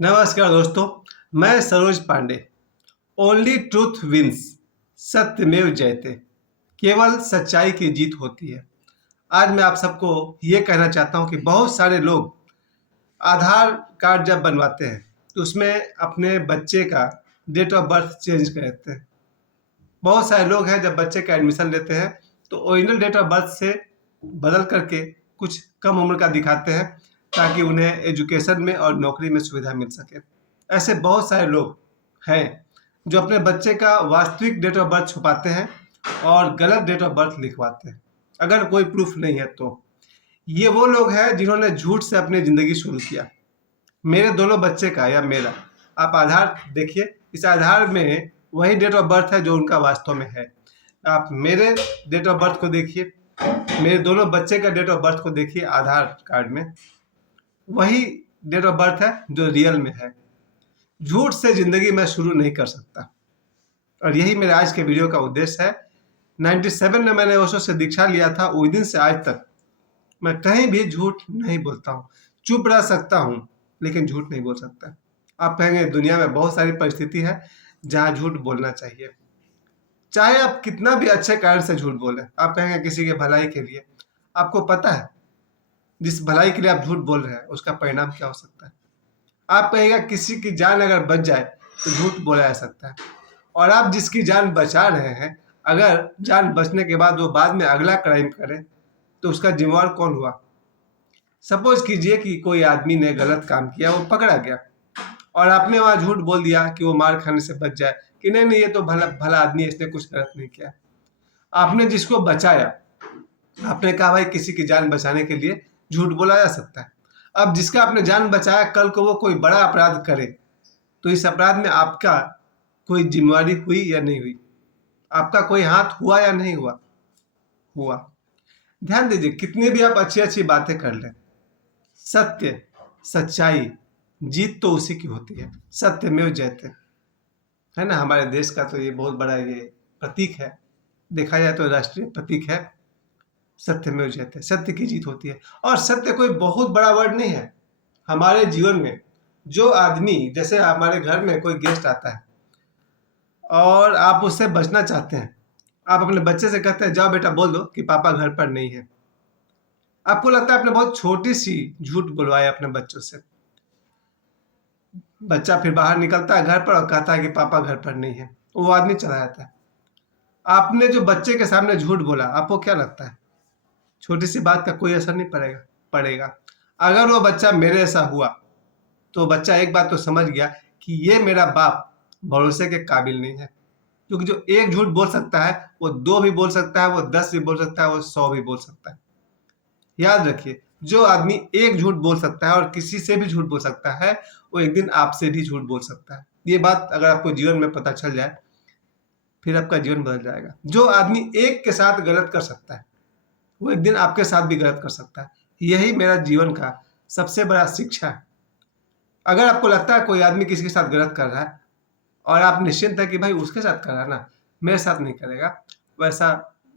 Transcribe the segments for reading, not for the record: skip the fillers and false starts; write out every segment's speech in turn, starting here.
नमस्कार दोस्तों, मैं Saroj Pandey. Only truth wins, सत्यमेव जयते। केवल सच्चाई की जीत होती है। आज मैं आप सबको ये कहना चाहता हूँ कि बहुत सारे लोग आधार कार्ड जब बनवाते हैं तो उसमें अपने बच्चे का डेट ऑफ बर्थ चेंज करते हैं। बहुत सारे लोग हैं जब बच्चे का एडमिशन लेते हैं तो ओरिजिनल डेट ऑफ बर्थ से बदल करके कुछ कम उम्र का दिखाते हैं ताकि उन्हें एजुकेशन में और नौकरी में सुविधा मिल सके। ऐसे बहुत सारे लोग हैं जो अपने बच्चे का वास्तविक डेट ऑफ बर्थ छुपाते हैं और गलत डेट ऑफ बर्थ लिखवाते हैं अगर कोई प्रूफ नहीं है तो। ये वो लोग हैं जिन्होंने झूठ से अपनी ज़िंदगी शुरू किया। मेरे दोनों बच्चे का या मेरा, आप आधार देखिए, इस आधार में वही डेट ऑफ बर्थ है जो उनका वास्तव में है। आप मेरे डेट ऑफ बर्थ को देखिए, मेरे दोनों बच्चे का डेट ऑफ बर्थ को देखिए, आधार कार्ड में वही डेट ऑफ बर्थ है जो रियल में है। झूठ से ज़िंदगी मैं शुरू नहीं कर सकता और यही मेरे आज के वीडियो का उद्देश्य है। 97 में मैंने ओशो से दीक्षा लिया था, उस दिन से आज तक मैं कहीं भी झूठ नहीं बोलता हूँ। चुप रह सकता हूँ लेकिन झूठ नहीं बोल सकता। आप कहेंगे दुनिया में बहुत सारी परिस्थिति है जहाँ झूठ बोलना चाहिए, चाहे आप कितना भी अच्छे कारण से झूठ बोलें। आप कहेंगे किसी के भलाई के लिए, आपको पता है जिस भलाई के लिए आप झूठ बोल रहे हैं उसका परिणाम क्या हो सकता है। आप कहेगा किसी की जान अगर बच जाए तो झूठ बोला जा सकता है, और आप जिसकी जान बचा रहे हैं अगर जान बचने के बाद वो बाद में अगला क्राइम करे तो उसका जिम्मेवार कौन हुआ। सपोज कीजिए कि कोई आदमी ने गलत काम किया, वो पकड़ा गया और आपने वहां झूठ बोल दिया कि वो मार खाने से बच जाए कि नहीं नहीं ये तो भला भला आदमी है, इसने कुछ गलत नहीं किया। आपने जिसको बचाया, आपने कहा भाई किसी की जान बचाने के लिए झूठ बोला जा सकता है। अब जिसका आपने जान बचाया कल को वो कोई बड़ा अपराध करे तो इस अपराध में आपका कोई जिम्मेवारी हुई या नहीं हुई, आपका कोई हाथ हुआ या नहीं हुआ। हुआ। ध्यान दीजिए, कितनी भी आप अच्छी अच्छी बातें कर लें, सत्य, सच्चाई, जीत तो उसी की होती है। सत्यमेव जयते, है ना। हमारे देश का तो ये बहुत बड़ा ये प्रतीक है, देखा जाए तो राष्ट्रीय प्रतीक है। सत्यमेव जयते, सत्य की जीत होती है। और सत्य कोई बहुत बड़ा वर्ड नहीं है हमारे जीवन में। जो आदमी, जैसे हमारे घर में कोई गेस्ट आता है और आप उससे बचना चाहते हैं, आप अपने बच्चे से कहते हैं जाओ बेटा बोल दो कि पापा घर पर नहीं है। आपको लगता है आपने बहुत छोटी सी झूठ बुलवाया अपने बच्चों से। बच्चा फिर बाहर निकलता है घर पर और कहता है कि पापा घर पर नहीं है, वो आदमी चला जाता है। आपने जो बच्चे के सामने झूठ बोला, आपको क्या लगता है छोटी सी बात का कोई असर नहीं पड़ेगा? पड़ेगा। अगर वो बच्चा मेरे ऐसा हुआ तो बच्चा एक बात तो समझ गया कि ये मेरा बाप भरोसे के काबिल नहीं है। क्योंकि जो एक झूठ बोल सकता है वो दो भी बोल सकता है, वो 10 भी बोल सकता है, वो 100 भी बोल सकता है। याद रखिए, जो आदमी एक झूठ बोल सकता है और किसी से भी झूठ बोल सकता है, वो एक दिन आपसे भी झूठ बोल सकता है। ये बात अगर आपको जीवन में पता चल जाए फिर आपका जीवन बदल जाएगा। जो आदमी एक के साथ गलत कर सकता है वो एक दिन आपके साथ भी गलत कर सकता है। यही मेरा जीवन का सबसे बड़ा शिक्षा है। अगर आपको लगता है कोई आदमी किसी के साथ गलत कर रहा है और आप निश्चिंत है कि भाई उसके साथ कर रहा है ना, मेरे साथ नहीं करेगा, वैसा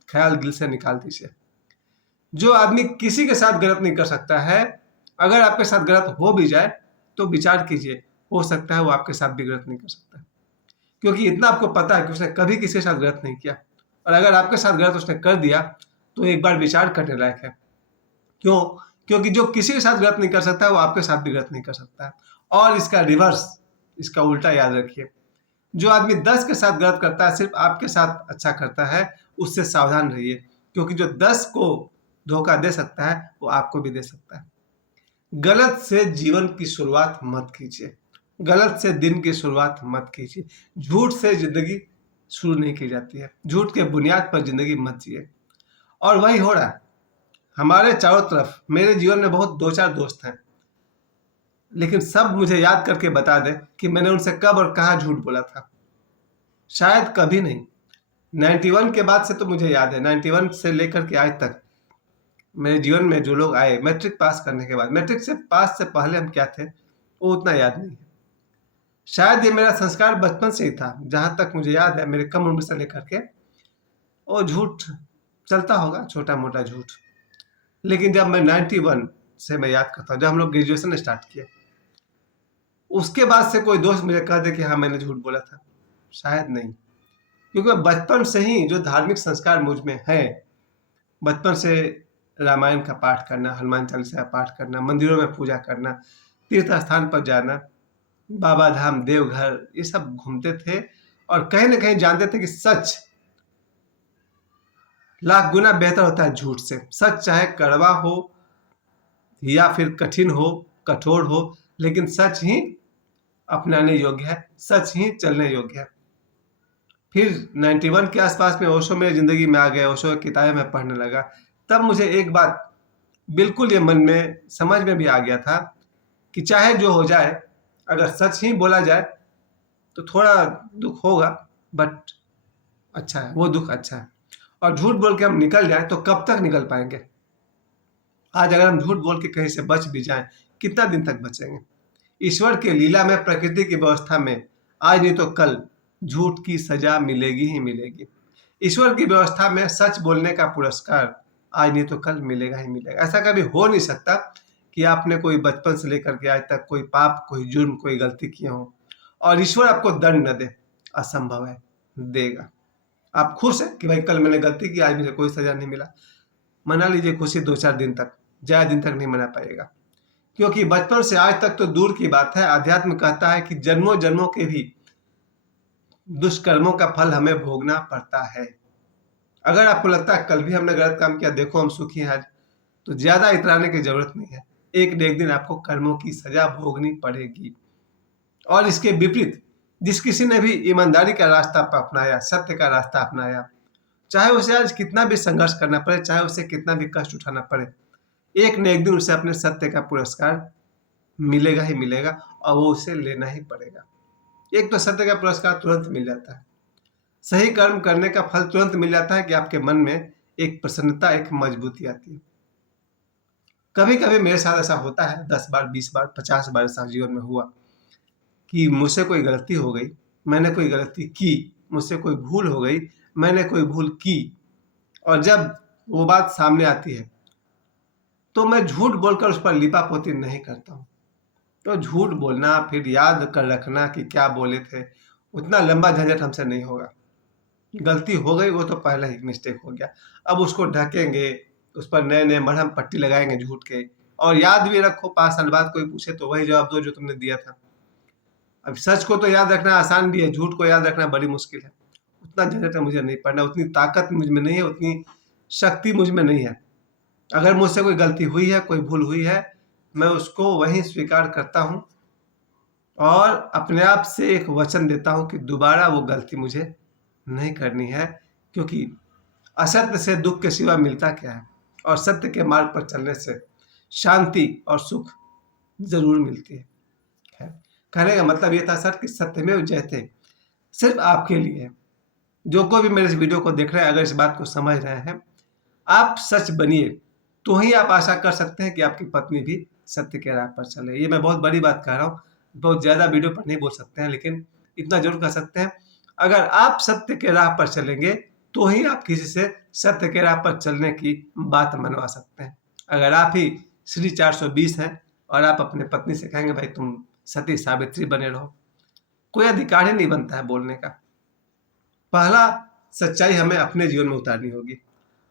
ख्याल दिल से निकाल दीजिए। जो आदमी किसी के साथ गलत नहीं कर सकता है, अगर आपके साथ गलत हो भी जाए तो विचार कीजिए, हो सकता है वो आपके साथ भी गलत नहीं कर सकता, क्योंकि इतना आपको पता है कि उसने कभी किसी के साथ गलत नहीं किया। और अगर आपके साथ गलत उसने कर दिया तो एक बार विचार करने लायक है। क्यों? क्योंकि जो किसी के साथ गलत नहीं कर सकता है वो आपके साथ भी गलत नहीं कर सकता है। और इसका रिवर्स, इसका उल्टा याद रखिए, जो आदमी 10 के साथ गलत करता है सिर्फ आपके साथ अच्छा करता है, उससे सावधान रहिए। क्योंकि जो 10 को धोखा दे सकता है वो आपको भी दे सकता है। गलत से जीवन की शुरुआत मत कीजिए, गलत से दिन की शुरुआत मत कीजिए। झूठ से जिंदगी शुरू नहीं की जाती है, झूठ के बुनियाद पर जिंदगी मत जिए। और वही हो रहा है हमारे चारों तरफ। मेरे जीवन में बहुत दो चार दोस्त हैं, लेकिन सब मुझे याद करके बता दे कि मैंने उनसे कब और कहाँ झूठ बोला था। शायद कभी नहीं। 91 के बाद से तो मुझे याद है, 91 से लेकर के आज तक मेरे जीवन में जो लोग आए मैट्रिक पास करने के बाद, मैट्रिक से पास से पहले हम क्या थे वो उतना याद नहीं है। शायद ये मेरा संस्कार बचपन से ही था, जहाँ तक मुझे याद है मेरे कम उम्र से लेकर के वो झूठ चलता होगा, छोटा मोटा झूठ। लेकिन जब मैं 91 से मैं याद करता हूँ, जब हम लोग ग्रेजुएशन स्टार्ट किए उसके बाद से कोई दोस्त मुझे कह दे कि हाँ मैंने झूठ बोला था, शायद नहीं। क्योंकि बचपन से ही जो धार्मिक संस्कार मुझ में है, बचपन से रामायण का पाठ करना, हनुमान चालीसा का पाठ करना, मंदिरों में पूजा करना, तीर्थ स्थान पर जाना, बाबा धाम, देवघर, ये सब घूमते थे और कहीं ना कहीं जानते थे कि सच लाख गुना बेहतर होता है झूठ से। सच चाहे कड़वा हो या फिर कठिन हो, कठोर हो, लेकिन सच ही अपनाने योग्य है, सच ही चलने योग्य है। फिर 91 के आसपास में ओशो मेरी ज़िंदगी में आ गया, ओशो की किताबें मैं पढ़ने लगा। तब मुझे एक बात बिल्कुल ये मन में समझ में भी आ गया था कि चाहे जो हो जाए, अगर सच ही बोला जाए तो थोड़ा दुख होगा, बट अच्छा है, वो दुख अच्छा है। और झूठ बोल के हम निकल जाएं तो कब तक निकल पाएंगे? आज अगर हम झूठ बोल के कहीं से बच भी जाएं, कितना दिन तक बचेंगे? ईश्वर के लीला में, प्रकृति की व्यवस्था में आज नहीं तो कल झूठ की सजा मिलेगी ही मिलेगी। ईश्वर की व्यवस्था में सच बोलने का पुरस्कार आज नहीं तो कल मिलेगा ही मिलेगा। ऐसा कभी हो नहीं सकता कि आपने कोई बचपन से लेकर के आज तक कोई पाप, कोई जुर्म, कोई गलती किया हो और ईश्वर आपको दंड न दे। असंभव है, देगा। आप खुश हैं कि भाई कल मैंने गलती की, आज मुझे कोई सजा नहीं मिला। मना लीजिए खुशी 2-4 दिन तक, ज्यादा दिन तक नहीं मना पाएगा। क्योंकि बचपन से आज तक तो दूर की बात है, अध्यात्म कहता है कि जन्मों जन्मों के भी दुष्कर्मों का फल हमें भोगना पड़ता है। अगर आपको लगता है कल भी हमने गलत काम किया, देखो हम सुखी हैं आज, तो ज्यादा इतराने की जरूरत नहीं है। एक न एक दिन आपको कर्मों की सजा भोगनी पड़ेगी। और इसके विपरीत जिस किसी ने भी ईमानदारी का रास्ता अपनाया, सत्य का रास्ता अपनाया, चाहे उसे आज कितना भी संघर्ष करना पड़े, चाहे उसे कितना भी कष्ट उठाना पड़े, एक न एक दिन उसे अपने सत्य का पुरस्कार मिलेगा ही मिलेगा और वो उसे लेना ही पड़ेगा। एक तो सत्य का पुरस्कार तुरंत मिल जाता है, सही कर्म करने का फल तुरंत मिल जाता है कि आपके मन में एक प्रसन्नता, एक मजबूती आती है। कभी कभी मेरे साथ ऐसा होता है, 10 बार, 20 बार, 50 बार ऐसा जीवन में हुआ कि मुझसे कोई गलती हो गई, मैंने कोई गलती की, मुझसे कोई भूल हो गई, मैंने कोई भूल की, और जब वो बात सामने आती है तो मैं झूठ बोलकर उस पर लिपापोती नहीं करता हूँ। तो झूठ बोलना, फिर याद कर रखना कि क्या बोले थे, उतना लंबा झंझट हमसे नहीं होगा। गलती हो गई, वो तो पहले ही मिस्टेक हो गया। अब उसको ढकेंगे, उस पर नए नए मरहम पट्टी लगाएंगे झूठ के, और याद भी रखो, 5 साल बाद कोई पूछे तो वही जवाब दो जो तुमने दिया था। अब सच को तो याद रखना आसान भी है, झूठ को याद रखना बड़ी मुश्किल है। उतना झंझट मुझे नहीं पड़ना, उतनी ताकत मुझ में नहीं है, उतनी शक्ति मुझ में नहीं है। अगर मुझसे कोई गलती हुई है, कोई भूल हुई है, मैं उसको वहीं स्वीकार करता हूँ और अपने आप से एक वचन देता हूँ कि दोबारा वो गलती मुझे नहीं करनी है। क्योंकि असत्य से दुख के सिवा मिलता क्या है, और सत्य के मार्ग पर चलने से शांति और सुख जरूर मिलती है। कहने का मतलब ये था सर कि सत्यमेव जयते सिर्फ आपके लिए है। जो कोई भी मेरे इस वीडियो को देख रहे हैं, अगर इस बात को समझ रहे हैं, आप सच बनिए तो ही आप आशा कर सकते हैं कि आपकी पत्नी भी सत्य के राह पर चले। ये मैं बहुत बड़ी बात कह रहा हूँ, बहुत ज़्यादा वीडियो पर नहीं बोल सकते हैं, लेकिन इतना जरूर कह सकते हैं, अगर आप सत्य के राह पर चलेंगे तो ही आप किसी से सत्य के राह पर चलने की बात मनवा सकते हैं। अगर आप ही श्री 420 हैं और आप अपने पत्नी से कहेंगे भाई तुम सती सावित्री बने रहो, कोई अधिकार ही नहीं बनता है बोलने का। पहला सच्चाई हमें अपने जीवन में उतारनी होगी।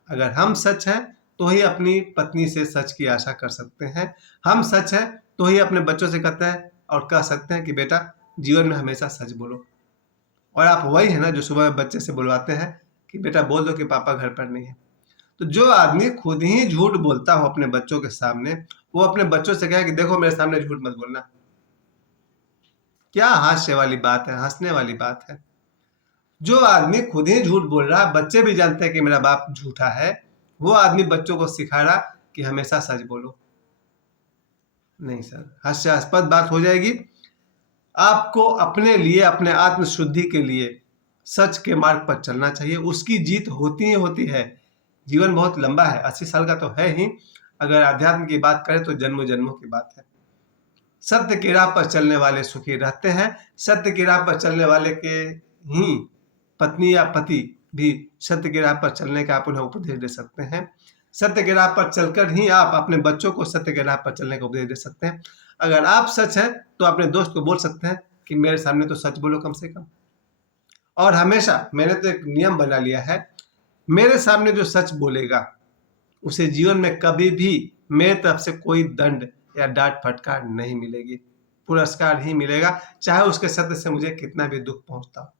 अगर हम सच हैं तो ही अपनी पत्नी से सच की आशा कर सकते हैं। हम सच हैं तो ही अपने बच्चों से कहते हैं और कह सकते हैं कि बेटा जीवन में हमेशा सच बोलो। और आप वही है ना जो सुबह बच्चे से बुलवाते हैं कि बेटा बोल दो कि पापा घर पर नहीं है। तो जो आदमी खुद ही झूठ बोलता हो अपने बच्चों के सामने, वो अपने बच्चों से कहे कि देखो मेरे सामने झूठ मत बोलना। क्या हास्य वाली बात है, हंसने वाली बात है। जो आदमी खुद ही झूठ बोल रहा है, बच्चे भी जानते हैं कि मेरा बाप झूठा है, वो आदमी बच्चों को सिखा रहा कि हमेशा सच बोलो। नहीं सर, हास्यास्पद बात हो जाएगी। आपको अपने लिए, अपने आत्म शुद्धि के लिए सच के मार्ग पर चलना चाहिए। उसकी जीत होती ही होती है। जीवन बहुत लंबा है, 80 साल का तो है ही। अगर अध्यात्म की बात करें तो जन्मों जन्मों की बात है। सत्य की राह पर चलने वाले सुखी रहते हैं। सत्य की राह पर चलने वाले के ही पत्नी या पति भी सत्य की राह पर चलने का आप उन्हें उपदेश दे सकते हैं। सत्य की राह पर चलकर ही आप अपने बच्चों को सत्य की राह पर चलने का उपदेश दे सकते हैं। अगर आप सच हैं तो अपने दोस्त को बोल सकते हैं कि मेरे सामने तो सच बोलो कम से कम। और हमेशा मैंने तो एक नियम बना लिया है, मेरे सामने जो सच बोलेगा उसे जीवन में कभी भी मेरे तरफ से कोई दंड या डांट फटकार नहीं मिलेगी, पुरस्कार ही मिलेगा, चाहे उसके सत्य से मुझे कितना भी दुख पहुंचता हो।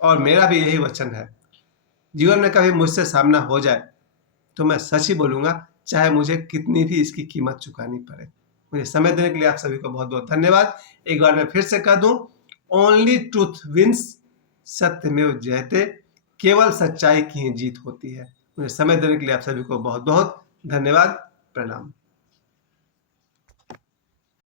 और मेरा भी यही वचन है, जीवन में कभी मुझसे सामना हो जाए तो मैं सच ही बोलूंगा, चाहे मुझे कितनी भी इसकी कीमत चुकानी पड़े। मुझे समय देने के लिए आप सभी को बहुत बहुत धन्यवाद। एक बार मैं फिर से कह दूं, ओनली ट्रूथ विंस, सत्यमेव जयते, केवल सच्चाई की ही जीत होती है। मुझे समय देने के लिए आप सभी को बहुत बहुत धन्यवाद। प्रणाम।